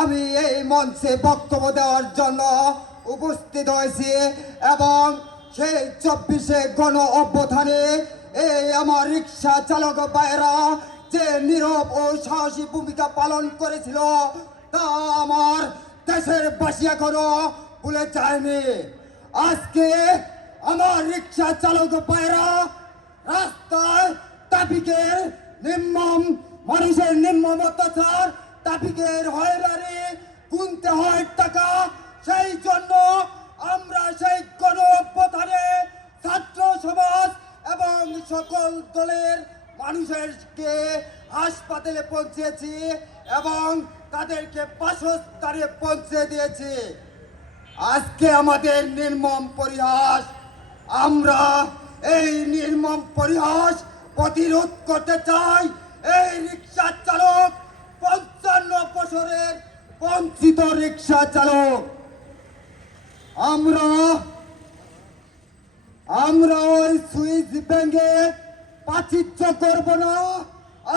আমি এই মঞ্চে বক্তব্য দেওয়ার জন্য উপস্থিত হয়েছি এবং সেই 24শে গণ অভ্যুত্থানে এই আমার রিক্সা চালক ভাইয়েরা যে নীরব ও সাহসী ভূমিকা পালন করেছিল তা আমার দেশের বাসী এখনো ভুলে যায়নি। আজকে আমার রিক্সা চালক ভাইয়েরা রাস্তায় ট্রাফিকের নির্মম মানুষের নির্মম অত্যাচার, ট্রাফিকের হয়রানি, গুনতে হয় টাকা। সেই জন্য আমরা সেই গণ অভ্যুত্থানে ছাত্র সমাজ এবং সকল দলের মানুষেরকে হাসপাতালে পৌঁছেছি এবং তাদেরকে বাসস্থানে পৌঁছে দিয়েছি। আজকে আমাদের নির্মম পরিহাস, আমরা এই নির্মম পরিহাস প্রতিরোধ করতে চাই। এই রিক্সা চালক 55 বছরের বঞ্চিত রিক্সা চালক, আমরা ওই সুইচ ব্যাংকে পাচিত্য করব না,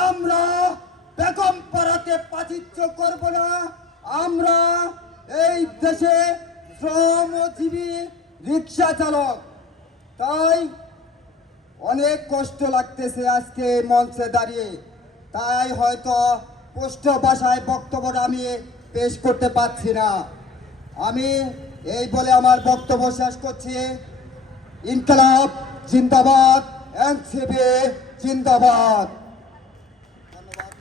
আমরা বেগম পাড়াতে পাচিত্য করব না। আমরা এই দেশে শ্রমজীবী রিক্সা চালক, তাই অনেক কষ্ট লাগতেছে আজকে মঞ্চে দাঁড়িয়ে, তাই হয়তো স্পষ্ট ভাষায় বক্তব্যটা আমি পেশ করতে পারছি না। আমি এই বলে আমার বক্তব্য শেষ করছি। ইনকলাব জিন্দাবাদ, এনসিপি জিন্দাবাদ। ধন্যবাদ।